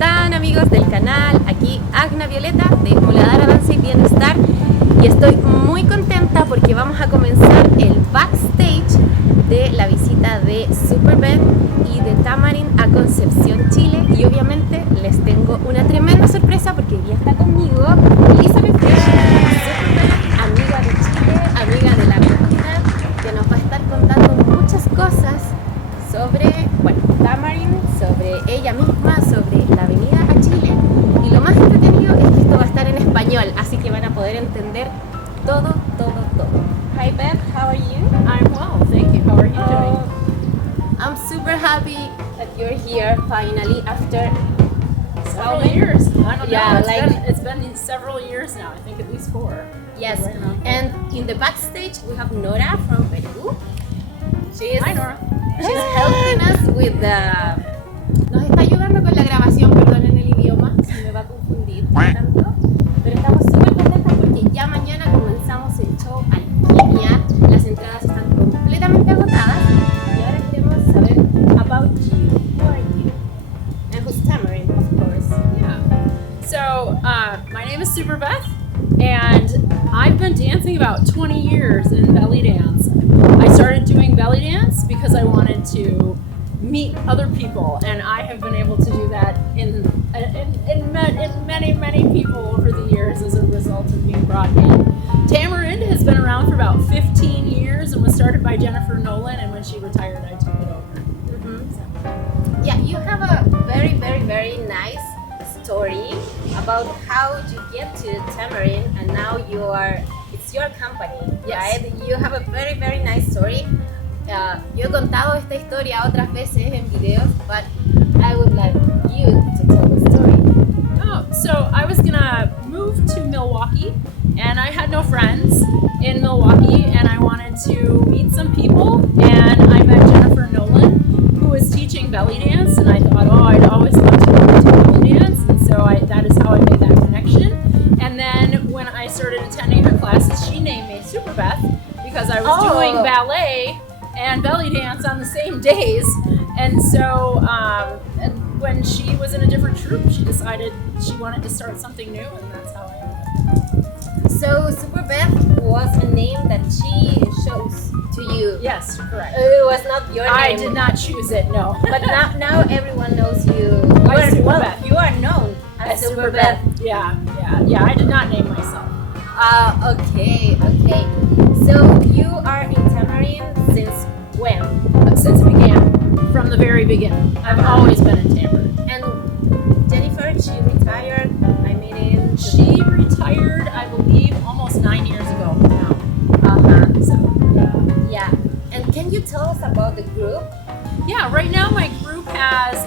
están, amigos del canal? Aquí Agna Violeta de Muladara Danza y Bienestar, y estoy muy contenta porque vamos a comenzar el backstage de la visita de Beth y de Tamarind a Concepción, Chile, y obviamente les tengo una tremenda sorpresa porque hoy día está conmigo Elizabeth, amiga de Chile, amiga de la comunidad, que nos va a estar contando muchas cosas sobre, bueno, Tamarind, sobre ella misma, sobre la venida a Chile, y lo más entretenido es que esto va a estar en español, así que van a poder entender todo. Hi Beth, how are you? I'm well, thank you. How are you doing? I'm super happy that you're here finally after Several years. I don't Yeah, know. It's been several years now. I think at least 4. Yes, Right now. and in the backstage we have Nora from Peru. Hi, Nora. She's helping us with the... Nos está ayudando con la grabación, perdón, en el idioma, se me va a confundir tanto. Pero estamos súper contentas porque ya mañana comenzamos el Show Alquimia. Las entradas están completamente agotadas. Y ahora queremos saber about you. Who are you? And who's Tamarind, of course. Yeah. So, my name is Beth, and I've been dancing about 20 years in belly dance. I started doing belly dance because I wanted to meet other people, and I have been able to do that in many people over the years as a result of being brought in. Tamarind has been around for about 15 years and was started by Jennifer Nolan, and when she retired I took it over. Mm-hmm. Yeah, you have a very nice story about how you get to Tamarind, and now it's your company, Yes. right? You have a very nice story. Yo he contado esta historia otras veces en videos, but I would like you to tell the story. Oh, so I was gonna move to Milwaukee, and I had no friends in Milwaukee, and I wanted to meet some people, and I met Jennifer Nolan, who was teaching belly dance, and I thought, oh, I'd always love to learn to belly dance, and so that is how I made that connection. And then when I started attending her classes, she named me Beth because I was doing ballet and belly dance on the same days, and so and when she was in a different troupe, she decided she wanted to start something new, and that's how I ended up. So Beth was a name that she chose to you. Yes, correct. It was not your name. I did not choose it, no. But now everyone knows you. Beth. You are known as Beth. Yeah. I did not name myself. Okay. So you are in Tamarind since when? Since it began, from the very beginning. I've always been in Tamarind. And Jennifer, she retired. She retired, I believe, almost 9 years ago now. So, yeah. And can you tell us about the group? Yeah, right now my group has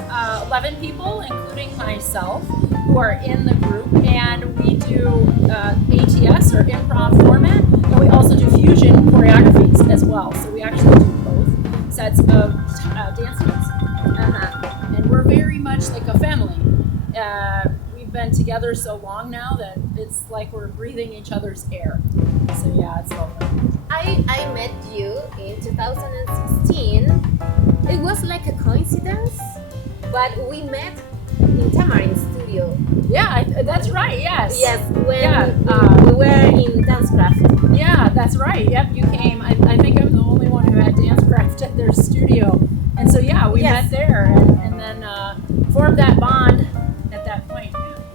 11 people, including myself, who are in the group, and we do ATS or improv format, and we also do fusion choreographies as well. So we actually do both sets of dance moves, and we're very much like a family. We've been together so long now that it's like we're breathing each other's air. So yeah, it's lovely. I met you in 2016. It was like a coincidence, but we met in Tamarind studio. Yeah, that's right. Yes. Yes, when we were in Dancecraft. Yeah, that's right. Yep, you came. I think I'm the only one who had Dancecraft at their studio, and so yeah, we met there, and then formed that bond at that point.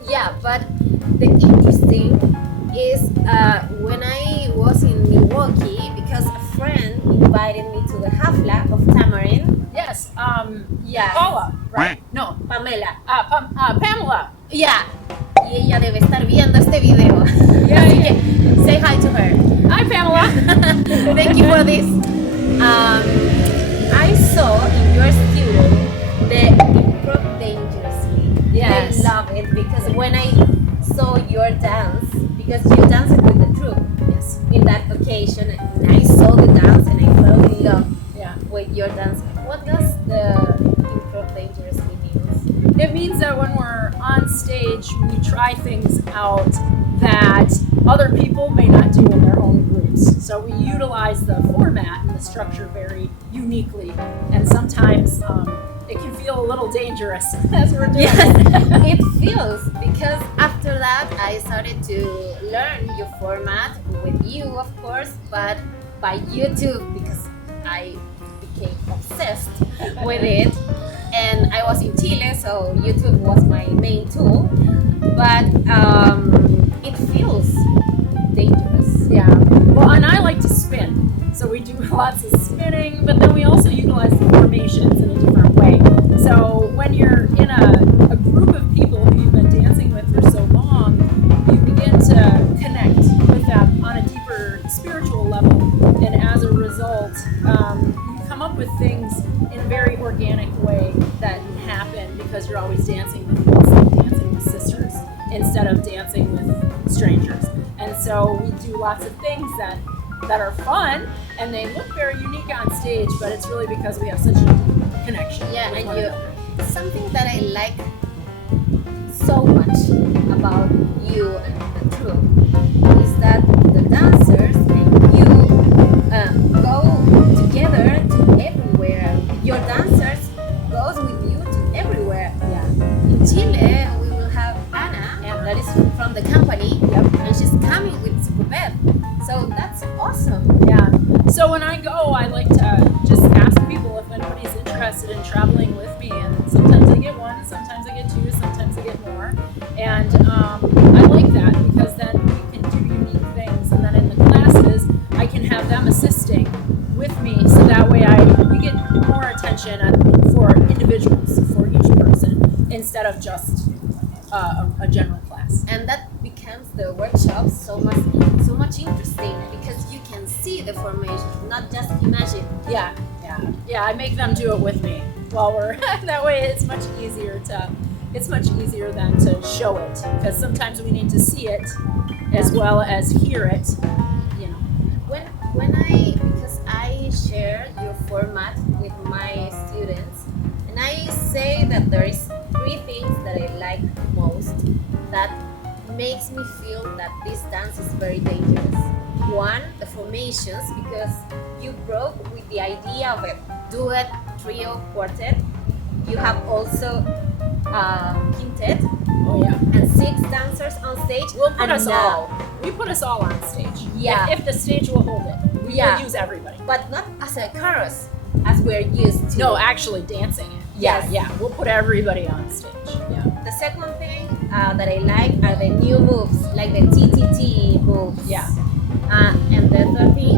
Yeah, but the interesting is when I was in Milwaukee, because a friend invited me to the Hafla of Tamarind. Yes. Yeah. Paula, right? No, Pamela. Pamela. Yeah. Y ella debe estar viendo este video. Yeah, Así que say hi to her. Hi, Pamela. Thank you for this. I saw in your studio the Improv Dangerously. Yes. I love it because when I saw your dance, because you danced with the troupe, Yes. in that occasion, and I saw the dance and I fell in love Yeah. with your dance. What does the Improv Dangerously mean? It means that when we're on stage, we try things out that other people may not do in their own groups. So we utilize the format and the structure very uniquely. And sometimes it can feel a little dangerous as we're doing Yes, it. it feels, because after that I started to learn your format with you, of course, but by YouTube, because I became obsessed with it, and I was in Chile, so YouTube was my main tool, but it feels dangerous. Yeah. Well, and I like to spin. So we do lots of spinning, but then we also utilize the formations in a different way. So when you're in a group of people who you've been dancing with for so long, you begin to connect with them on a deeper spiritual level. And as a result, you come up with things in a very organic way that happen because you're always dancing with people, dancing with sisters, instead of dancing with strangers. And so we do lots of things that are fun, and they look very unique on stage, but it's really because we have such a connection. Yeah, with and one another. something that I like so much about you and the troupe is that the dancers and you go together to everywhere. Your dancers goes with you to everywhere. Yeah. In Chile, we will have Anna, that is from the company, and she's coming with Beth. So that's awesome. Yeah. So when I go, I like to just ask people if anybody's interested in traveling with me, and sometimes I get one, sometimes I get two, sometimes I get more, and I like that because then we can do unique things, and then in the classes I can have them assisting with me, so that way we get more attention for individuals, for each person, instead of just a general class. And that becomes the workshop so much interesting because you can see the formation, not just imagine. Yeah. I make them do it with me while we're that way. It's much easier than to show it, because sometimes we need to see it as well as hear it. You know, because I share your format with my students, and I say that there is 3 things that I like most that makes me feel that this dance is very dangerous. 1, the formations, because you broke with the idea of a duet, trio, quartet. You have also quintet. oh yeah. And 6 dancers on stage. We'll put and us now- all. We put us all on stage. Yeah. If the stage will hold it, we will use everybody. but not as a chorus, as we're used to. No, actually dancing it. Yes. Yeah. We'll put everybody on stage. Yeah. The second thing that I like are the new moves, like the TTT moves. Yeah. And the third thing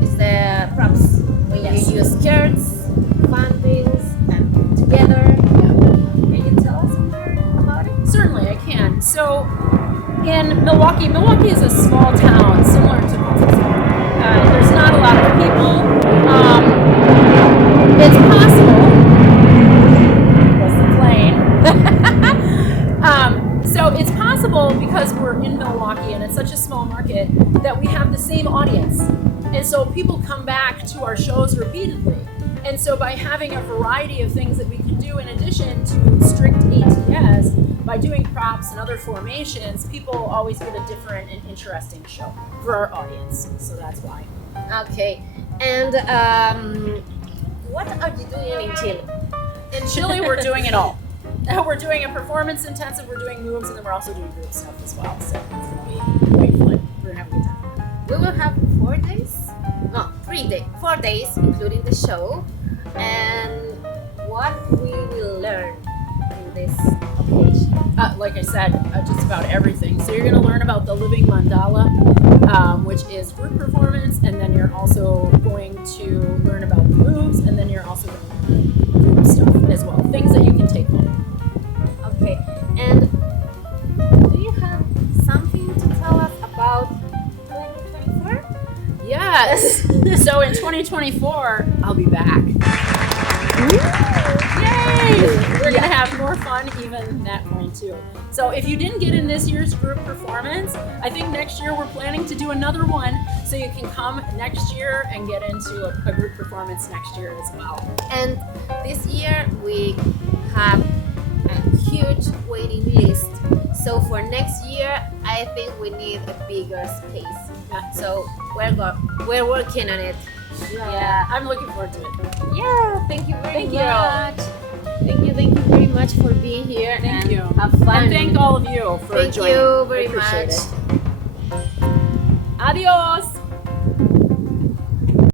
is the props. When Yes. you use skirts, fun things, and together. Can you tell us more about it? Certainly, I can. So, in Milwaukee is a small town similar to there's not a lot of people. It's possible. Was the plane? So it's possible, because we're in Milwaukee and it's such a small market, that we have the same audience, and so people come back to our shows repeatedly. And so by having a variety of things that we can do in addition to strict ATS, by doing props and other formations, people always get a different and interesting show for our audience. So that's why. Okay. And what are you doing in Chile? In Chile, we're doing it all. We're doing a performance intensive, we're doing moves, and then we're also doing group stuff as well. So it's going to be quite fun. We're going to have a good time. We will have 4 days? No, 3 days. 4 days, including the show. And what we will learn in this occasion? Like I said, just about everything. So you're going to learn about the living mandala, which is group performance, and then you're also going to learn about the moves, and then you're also going to learn group stuff as well. Things that you can take home. Okay. And do you have something to tell us about 2024? Yes. So in 2024, I'll be back. Yay! We're going to have more fun even than that point too. So if you didn't get in this year's group performance, I think next year we're planning to do another one, so you can come next year and get into a group performance next year as well. And this year we have a huge waiting list. So for next year, I think we need a bigger space. Yeah. So we're working on it. Yeah. I'm looking forward to it. Yeah, thank you very Thank you. much. Thank you very much for being here. Thank you. Have fun. And thank all of you for Thank joining. you very I appreciate much. it. Adios.